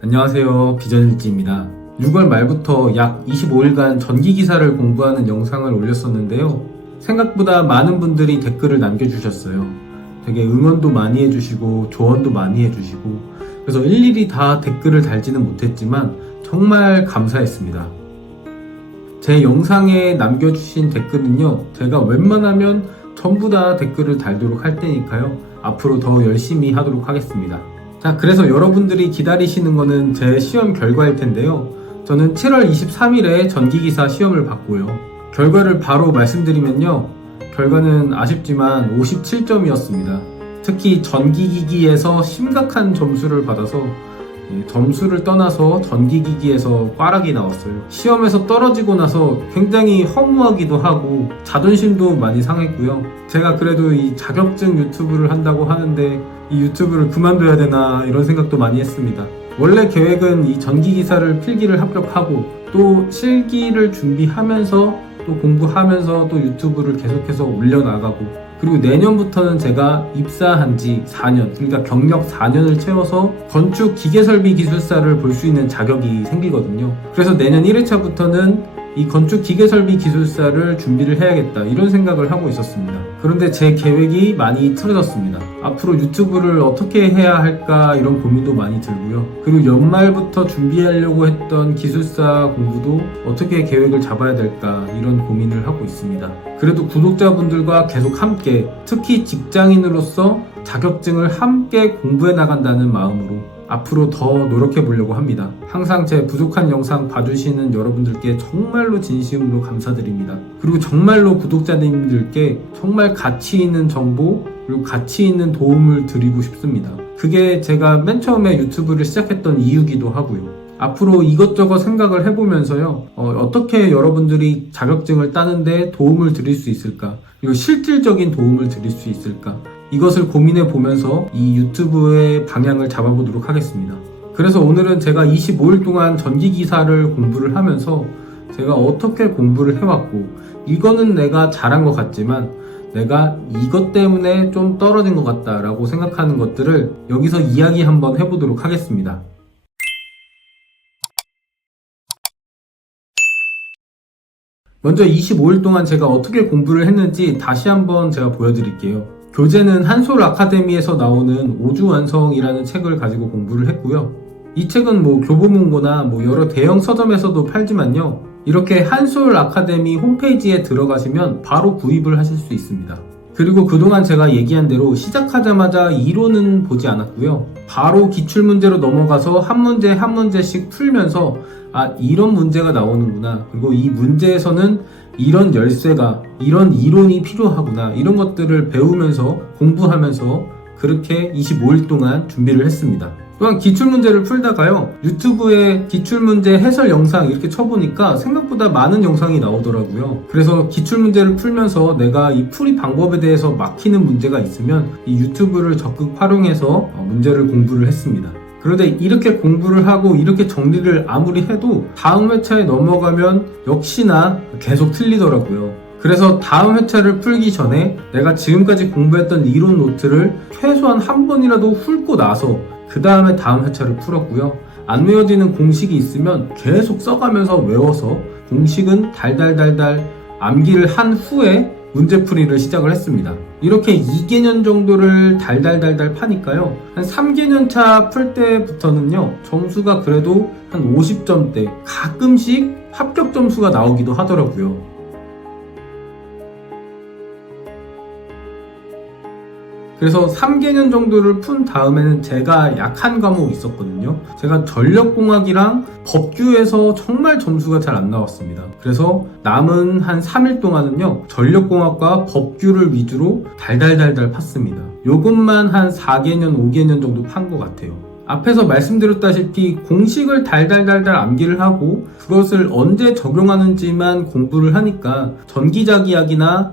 안녕하세요. 비전일지입니다. 6월 말부터 약 25일간 전기기사를 공부하는 영상을 올렸었는데요. 생각보다 많은 분들이 댓글을 남겨주셨어요. 되게 응원도 많이 해주시고 조언도 많이 해주시고, 그래서 일일이 다 댓글을 달지는 못했지만 정말 감사했습니다. 제 영상에 남겨주신 댓글은요, 제가 웬만하면 전부 다 댓글을 달도록 할 테니까요, 앞으로 더 열심히 하도록 하겠습니다. 자, 그래서 여러분들이 기다리시는 거는 제 시험 결과일 텐데요. 저는 7월 23일에 전기기사 시험을 봤고요. 결과를 바로 말씀드리면요, 결과는 아쉽지만 57점이었습니다. 특히 전기기기에서 심각한 점수를 받아서, 점수를 떠나서 전기기기에서 꽈락이 나왔어요. 시험에서 떨어지고 나서 굉장히 허무하기도 하고 자존심도 많이 상했고요. 제가 그래도 이 자격증 유튜브를 한다고 하는데 이 유튜브를 그만둬야 되나 이런 생각도 많이 했습니다. 원래 계획은 이 전기기사를 필기를 합격하고 또 실기를 준비하면서 또 공부하면서 또 유튜브를 계속해서 올려나가고, 그리고 내년부터는 제가 입사한 지 4년, 그러니까 경력 4년을 채워서 건축 기계설비 기술사를 볼 수 있는 자격이 생기거든요. 그래서 내년 1회차부터는 이 건축 기계설비 기술사를 준비를 해야겠다, 이런 생각을 하고 있었습니다. 그런데 제 계획이 많이 틀어졌습니다. 앞으로 유튜브를 어떻게 해야 할까 이런 고민도 많이 들고요. 그리고 연말부터 준비하려고 했던 기술사 공부도 어떻게 계획을 잡아야 될까 이런 고민을 하고 있습니다. 그래도 구독자분들과 계속 함께, 특히 직장인으로서 자격증을 함께 공부해 나간다는 마음으로 앞으로 더 노력해 보려고 합니다. 항상 제 부족한 영상 봐주시는 여러분들께 정말로 진심으로 감사드립니다. 그리고 정말로 구독자님들께 정말 가치 있는 정보, 그리고 가치 있는 도움을 드리고 싶습니다. 그게 제가 맨 처음에 유튜브를 시작했던 이유기도 하고요. 앞으로 이것저것 생각을 해보면서요, 어떻게 여러분들이 자격증을 따는데 도움을 드릴 수 있을까, 그리고 실질적인 도움을 드릴 수 있을까, 이것을 고민해 보면서 이 유튜브의 방향을 잡아보도록 하겠습니다. 그래서 오늘은 제가 25일 동안 전기기사를 공부를 하면서 제가 어떻게 공부를 해왔고, 이거는 내가 잘한 것 같지만 내가 이것 때문에 좀 떨어진 것 같다라고 생각하는 것들을 여기서 이야기 한번 해보도록 하겠습니다. 먼저 25일 동안 제가 어떻게 공부를 했는지 다시 한번 제가 보여드릴게요. 교재는 한솔 아카데미에서 나오는 오주완성이라는 책을 가지고 공부를 했고요. 이 책은 교보문고나 여러 대형 서점에서도 팔지만요, 이렇게 한솔 아카데미 홈페이지에 들어가시면 바로 구입을 하실 수 있습니다. 그리고 그동안 제가 얘기한 대로 시작하자마자 이론은 보지 않았고요. 바로 기출문제로 넘어가서 한 문제 한 문제씩 풀면서 이런 문제가 나오는구나, 그리고 이 문제에서는 이런 열쇠가, 이런 이론이 필요하구나, 이런 것들을 배우면서 공부하면서 그렇게 25일 동안 준비를 했습니다. 또한 기출문제를 풀다가요, 유튜브에 기출문제 해설 영상 이렇게 쳐보니까 생각보다 많은 영상이 나오더라고요. 그래서 기출문제를 풀면서 내가 이 풀이 방법에 대해서 막히는 문제가 있으면 이 유튜브를 적극 활용해서 문제를 공부를 했습니다. 그런데 이렇게 공부를 하고 이렇게 정리를 아무리 해도 다음 회차에 넘어가면 역시나 계속 틀리더라고요. 그래서 다음 회차를 풀기 전에 내가 지금까지 공부했던 이론 노트를 최소한 한 번이라도 훑고 나서 그 다음에 다음 회차를 풀었고요. 안 외워지는 공식이 있으면 계속 써가면서 외워서 공식은 달달달달 암기를 한 후에 문제풀이를 시작을 했습니다. 이렇게 2개년 정도를 달달달달 파니까요, 한 3개년차 풀 때부터는요, 점수가 그래도 한 50점대, 가끔씩 합격 점수가 나오기도 하더라고요. 그래서 3개년 정도를 푼 다음에는 제가 약한 과목이 있었거든요. 제가 전력공학이랑 법규에서 정말 점수가 잘 안 나왔습니다. 그래서 남은 한 3일 동안은요, 전력공학과 법규를 위주로 달달달달 팠습니다. 요것만 한 4개년, 5개년 정도 판 것 같아요. 앞에서 말씀드렸다시피 공식을 달달달달 암기를 하고 그것을 언제 적용하는지만 공부를 하니까 전기자기학이나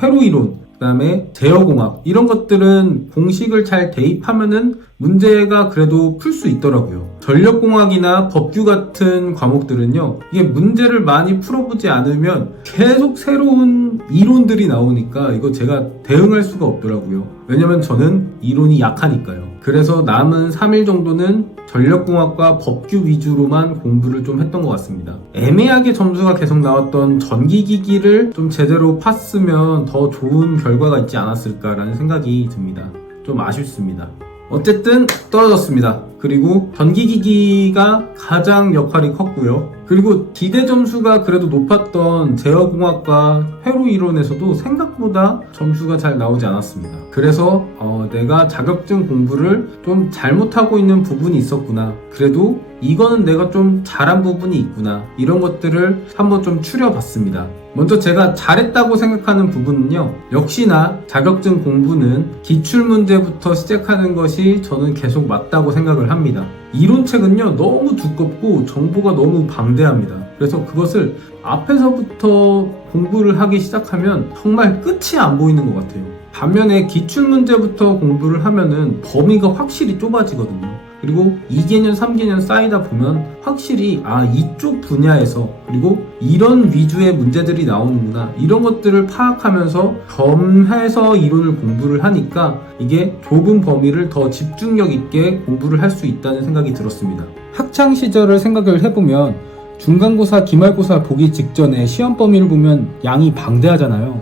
회로이론, 그 다음에 제어공학, 이런 것들은 공식을 잘 대입하면은 문제가 그래도 풀 수 있더라고요. 전력공학이나 법규 같은 과목들은요, 이게 문제를 많이 풀어보지 않으면 계속 새로운 이론들이 나오니까 이거 제가 대응할 수가 없더라고요. 왜냐면 저는 이론이 약하니까요. 그래서 남은 3일 정도는 전력공학과 법규 위주로만 공부를 좀 했던 것 같습니다. 애매하게 점수가 계속 나왔던 전기기기를 좀 제대로 팠으면 더 좋은 결과가 있지 않았을까라는 생각이 듭니다. 좀 아쉽습니다. 어쨌든 떨어졌습니다. 그리고 전기기기가 가장 역할이 컸고요. 그리고 기대 점수가 그래도 높았던 제어공학과 회로이론에서도 생각보다 점수가 잘 나오지 않았습니다. 그래서 내가 자격증 공부를 좀 잘못하고 있는 부분이 있었구나. 그래도 이거는 내가 좀 잘한 부분이 있구나. 이런 것들을 한번 좀 추려봤습니다. 먼저 제가 잘했다고 생각하는 부분은요. 역시나 자격증 공부는 기출문제부터 시작하는 것이 저는 계속 맞다고 생각을 합니다. 이론책은요. 너무 두껍고 정보가 너무 방대합니다. 그래서 그것을 앞에서부터 공부를 하기 시작하면 정말 끝이 안 보이는 것 같아요. 반면에 기출문제부터 공부를 하면은 범위가 확실히 좁아지거든요. 그리고 2개년, 3개년 쌓이다 보면 확실히 이쪽 분야에서 그리고 이런 위주의 문제들이 나오는구나 이런 것들을 파악하면서 점해서 이론을 공부를 하니까 이게 좁은 범위를 더 집중력 있게 공부를 할 수 있다는 생각이 들었습니다. 학창 시절을 생각을 해보면 중간고사, 기말고사 보기 직전에 시험 범위를 보면 양이 방대하잖아요.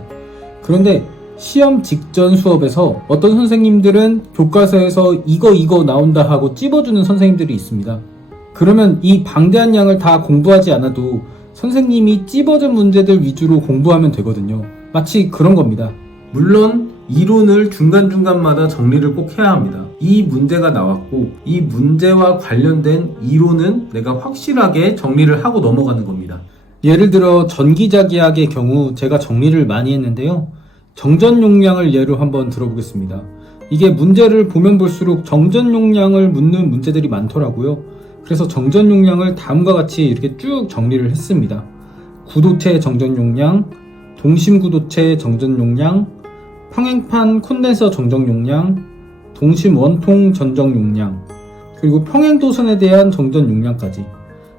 그런데 시험 직전 수업에서 어떤 선생님들은 교과서에서 이거 나온다 하고 찝어주는 선생님들이 있습니다. 그러면 이 방대한 양을 다 공부하지 않아도 선생님이 찝어준 문제들 위주로 공부하면 되거든요. 마치 그런 겁니다. 물론 이론을 중간중간마다 정리를 꼭 해야 합니다. 이 문제가 나왔고 이 문제와 관련된 이론은 내가 확실하게 정리를 하고 넘어가는 겁니다. 예를 들어 전기자기학의 경우 제가 정리를 많이 했는데요. 정전 용량을 예로 한번 들어보겠습니다. 이게 문제를 보면 볼수록 정전 용량을 묻는 문제들이 많더라고요. 그래서 정전 용량을 다음과 같이 이렇게 쭉 정리를 했습니다. 구도체 정전 용량, 동심 구도체 정전 용량, 평행판 콘덴서 정전 용량, 동심 원통 전정 용량, 그리고 평행도선에 대한 정전 용량까지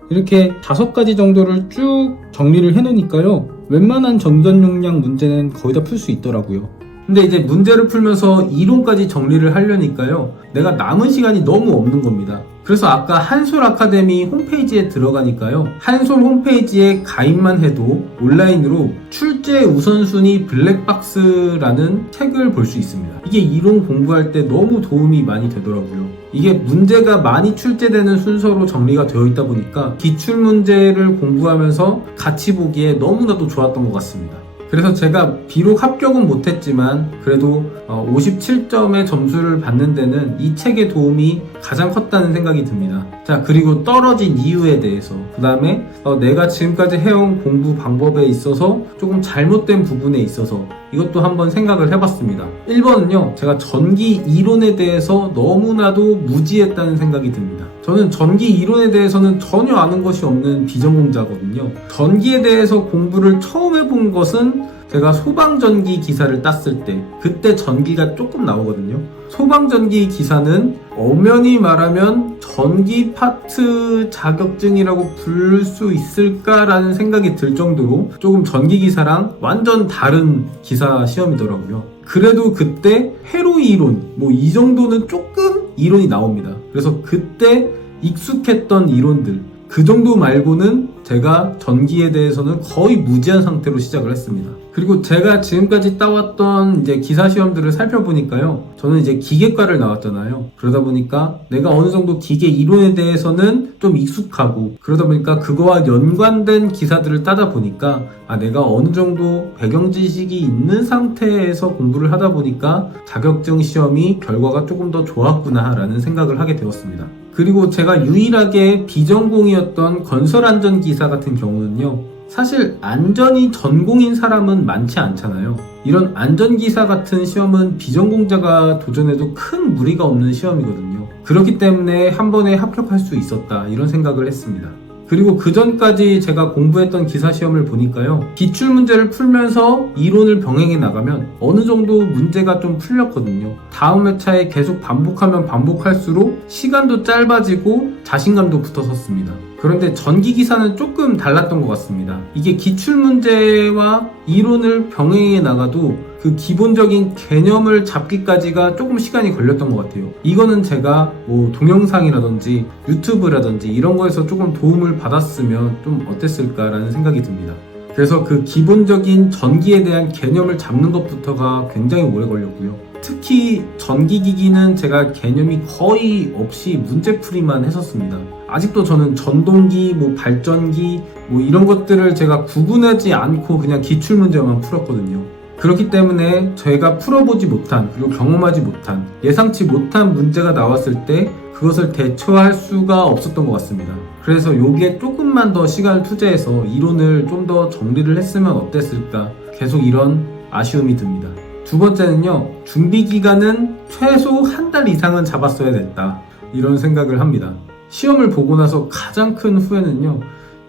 이렇게 5가지 정도를 쭉 정리를 해놓으니까요. 웬만한 정전 용량 문제는 거의 다 풀 수 있더라고요. 근데 이제 문제를 풀면서 이론까지 정리를 하려니까요. 내가 남은 시간이 너무 없는 겁니다. 그래서 아까 한솔 아카데미 홈페이지에 들어가니까요. 한솔 홈페이지에 가입만 해도 온라인으로 출제 우선순위 블랙박스라는 책을 볼 수 있습니다. 이게 이론 공부할 때 너무 도움이 많이 되더라고요. 이게 문제가 많이 출제되는 순서로 정리가 되어 있다 보니까 기출문제를 공부하면서 같이 보기에 너무나도 좋았던 것 같습니다. 그래서 제가 비록 합격은 못했지만 그래도 57점의 점수를 받는 데는 이 책의 도움이 가장 컸다는 생각이 듭니다. 자, 그리고 떨어진 이유에 대해서 그 다음에 내가 지금까지 해온 공부 방법에 있어서 조금 잘못된 부분에 있어서 이것도 한번 생각을 해봤습니다. 1번은요, 제가 전기 이론에 대해서 너무나도 무지했다는 생각이 듭니다. 저는 전기 이론에 대해서는 전혀 아는 것이 없는 비전공자거든요. 전기에 대해서 공부를 처음 해본 것은 제가 소방전기 기사를 땄을 때 그때 전기가 조금 나오거든요. 소방전기 기사는 엄연히 말하면 전기 파트 자격증이라고 부를 수 있을까라는 생각이 들 정도로 조금 전기 기사랑 완전 다른 기사 시험이더라고요. 그래도 그때 회로 이론 이 정도는 조금 이론이 나옵니다. 그래서 그때 익숙했던 이론들 그 정도 말고는 제가 전기에 대해서는 거의 무지한 상태로 시작을 했습니다. 그리고 제가 지금까지 따왔던 이제 기사 시험들을 살펴보니까요. 저는 이제 기계과를 나왔잖아요. 그러다 보니까 내가 어느 정도 기계 이론에 대해서는 좀 익숙하고 그러다 보니까 그거와 연관된 기사들을 따다 보니까 내가 어느 정도 배경 지식이 있는 상태에서 공부를 하다 보니까 자격증 시험이 결과가 조금 더 좋았구나 라는 생각을 하게 되었습니다. 그리고 제가 유일하게 비전공이었던 건설안전기사 같은 경우는요. 사실 안전이 전공인 사람은 많지 않잖아요. 이런 안전기사 같은 시험은 비전공자가 도전해도 큰 무리가 없는 시험이거든요. 그렇기 때문에 한 번에 합격할 수 있었다 이런 생각을 했습니다. 그리고 그 전까지 제가 공부했던 기사 시험을 보니까요. 기출문제를 풀면서 이론을 병행해 나가면 어느 정도 문제가 좀 풀렸거든요. 다음 회차에 계속 반복하면 반복할수록 시간도 짧아지고 자신감도 붙어섰습니다. 그런데 전기기사는 조금 달랐던 것 같습니다. 이게 기출문제와 이론을 병행해 나가도 그 기본적인 개념을 잡기까지가 조금 시간이 걸렸던 것 같아요. 이거는 제가 뭐 동영상이라든지 유튜브라든지 이런 거에서 조금 도움을 받았으면 좀 어땠을까라는 생각이 듭니다. 그래서 그 기본적인 전기에 대한 개념을 잡는 것부터가 굉장히 오래 걸렸고요. 특히 전기기기는 제가 개념이 거의 없이 문제풀이만 했었습니다. 아직도 저는 전동기, 발전기 이런 것들을 제가 구분하지 않고 그냥 기출문제만 풀었거든요. 그렇기 때문에 제가 풀어보지 못한, 그리고 경험하지 못한, 예상치 못한 문제가 나왔을 때 그것을 대처할 수가 없었던 것 같습니다. 그래서 여기에 조금만 더 시간을 투자해서 이론을 좀 더 정리를 했으면 어땠을까, 계속 이런 아쉬움이 듭니다. 두 번째는요, 준비기간은 최소 한 달 이상은 잡았어야 됐다, 이런 생각을 합니다. 시험을 보고 나서 가장 큰 후회는요,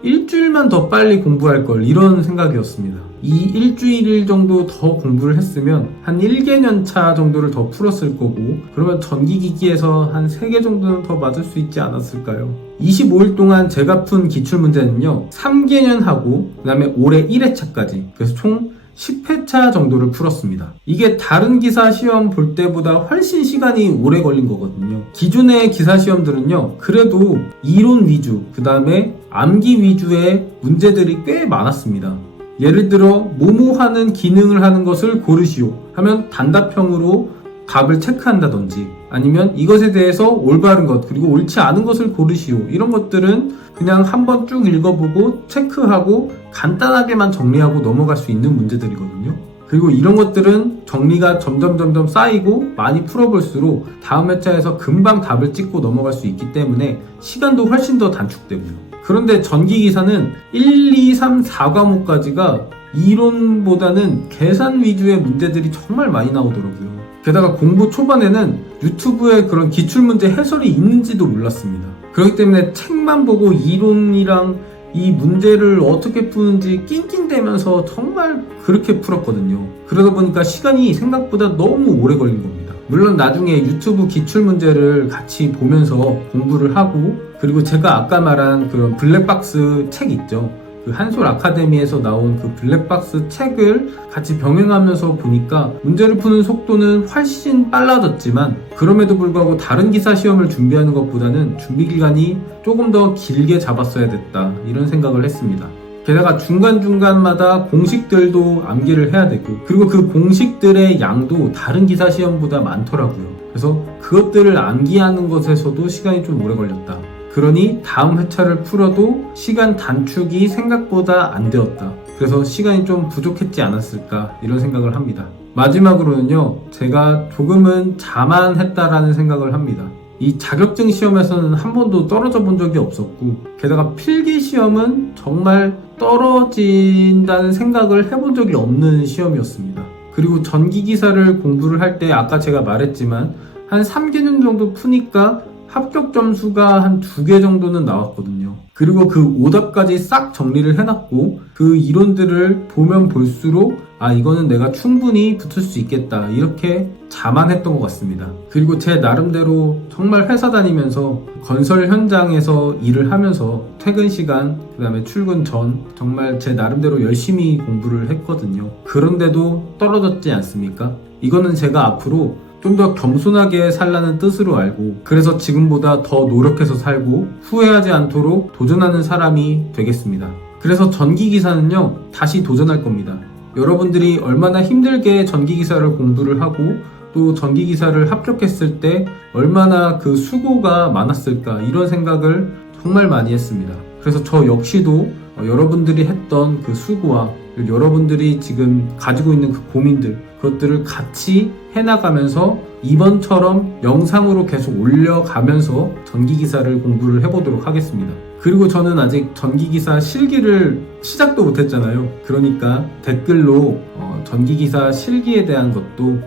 일주일만 더 빨리 공부할 걸, 이런 생각이었습니다. 이 일주일 정도 더 공부를 했으면 한 1개년차 정도를 더 풀었을 거고, 그러면 전기기기에서 한 3개 정도는 더 맞을 수 있지 않았을까요? 25일 동안 제가 푼 기출문제는요, 3개년 하고 그 다음에 올해 1회차까지, 그래서 총 10회차 정도를 풀었습니다. 이게 다른 기사 시험 볼 때보다 훨씬 시간이 오래 걸린 거거든요. 기존의 기사 시험들은요, 그래도 이론 위주, 그 다음에 암기 위주의 문제들이 꽤 많았습니다. 예를 들어 뭐뭐 하는 기능을 하는 것을 고르시오 하면 단답형으로 답을 체크한다든지, 아니면 이것에 대해서 올바른 것 그리고 옳지 않은 것을 고르시오, 이런 것들은 그냥 한번 쭉 읽어보고 체크하고 간단하게만 정리하고 넘어갈 수 있는 문제들이거든요. 그리고 이런 것들은 정리가 점점 쌓이고 많이 풀어볼수록 다음 회차에서 금방 답을 찍고 넘어갈 수 있기 때문에 시간도 훨씬 더 단축되고요. 그런데 전기기사는 1, 2, 3, 4과목까지가 이론보다는 계산 위주의 문제들이 정말 많이 나오더라고요. 게다가 공부 초반에는 유튜브에 그런 기출문제 해설이 있는지도 몰랐습니다. 그렇기 때문에 책만 보고 이론이랑 이 문제를 어떻게 푸는지 낑낑대면서 정말 그렇게 풀었거든요. 그러다 보니까 시간이 생각보다 너무 오래 걸린 겁니다. 물론 나중에 유튜브 기출문제를 같이 보면서 공부를 하고, 그리고 제가 아까 말한 그런 블랙박스 책 있죠. 그 한솔 아카데미에서 나온 그 블랙박스 책을 같이 병행하면서 보니까 문제를 푸는 속도는 훨씬 빨라졌지만, 그럼에도 불구하고 다른 기사 시험을 준비하는 것보다는 준비기간이 조금 더 길게 잡았어야 됐다, 이런 생각을 했습니다. 게다가 중간중간마다 공식들도 암기를 해야 되고, 그리고 그 공식들의 양도 다른 기사 시험보다 많더라고요. 그래서 그것들을 암기하는 것에서도 시간이 좀 오래 걸렸다. 그러니 다음 회차를 풀어도 시간 단축이 생각보다 안 되었다. 그래서 시간이 좀 부족했지 않았을까, 이런 생각을 합니다. 마지막으로는요, 제가 조금은 자만했다라는 생각을 합니다. 이 자격증 시험에서는 한 번도 떨어져 본 적이 없었고, 게다가 필기 시험은 정말 떨어진다는 생각을 해본 적이 없는 시험이었습니다. 그리고 전기기사를 공부를 할 때 아까 제가 말했지만 한 3개년 정도 푸니까 합격 점수가 한 2개 정도는 나왔거든요. 그리고 그 오답까지 싹 정리를 해놨고, 그 이론들을 보면 볼수록 이거는 내가 충분히 붙을 수 있겠다, 이렇게 자만했던 것 같습니다. 그리고 제 나름대로 정말 회사 다니면서 건설 현장에서 일을 하면서 퇴근 시간, 그 다음에 출근 전 정말 제 나름대로 열심히 공부를 했거든요. 그런데도 떨어졌지 않습니까? 이거는 제가 앞으로 좀 더 겸손하게 살라는 뜻으로 알고, 그래서 지금보다 더 노력해서 살고 후회하지 않도록 도전하는 사람이 되겠습니다. 그래서 전기기사는요, 다시 도전할 겁니다. 여러분들이 얼마나 힘들게 전기기사를 공부를 하고 또 전기기사를 합격했을 때 얼마나 그 수고가 많았을까, 이런 생각을 정말 많이 했습니다. 그래서 저 역시도 여러분들이 했던 그 수고와 여러분들이 지금 가지고 있는 그 고민들, 그것들을 같이 해나가면서 이번처럼 영상으로 계속 올려가면서 전기기사를 공부를 해보도록 하겠습니다. 그리고 저는 아직 전기기사 실기를 시작도 못했잖아요. 그러니까 댓글로 전기기사 실기에 대한 것도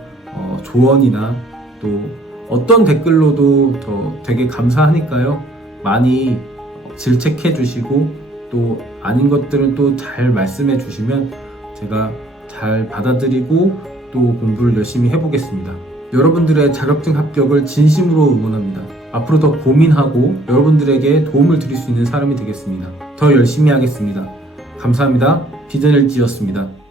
조언이나 또 어떤 댓글로도 더 되게 감사하니까요. 많이 질책해 주시고 또 아닌 것들은 또 잘 말씀해 주시면 제가 잘 받아들이고 또 공부를 열심히 해보겠습니다. 여러분들의 자격증 합격을 진심으로 응원합니다. 앞으로 더 고민하고 여러분들에게 도움을 드릴 수 있는 사람이 되겠습니다. 더 열심히 하겠습니다. 감사합니다. 비전일지였습니다.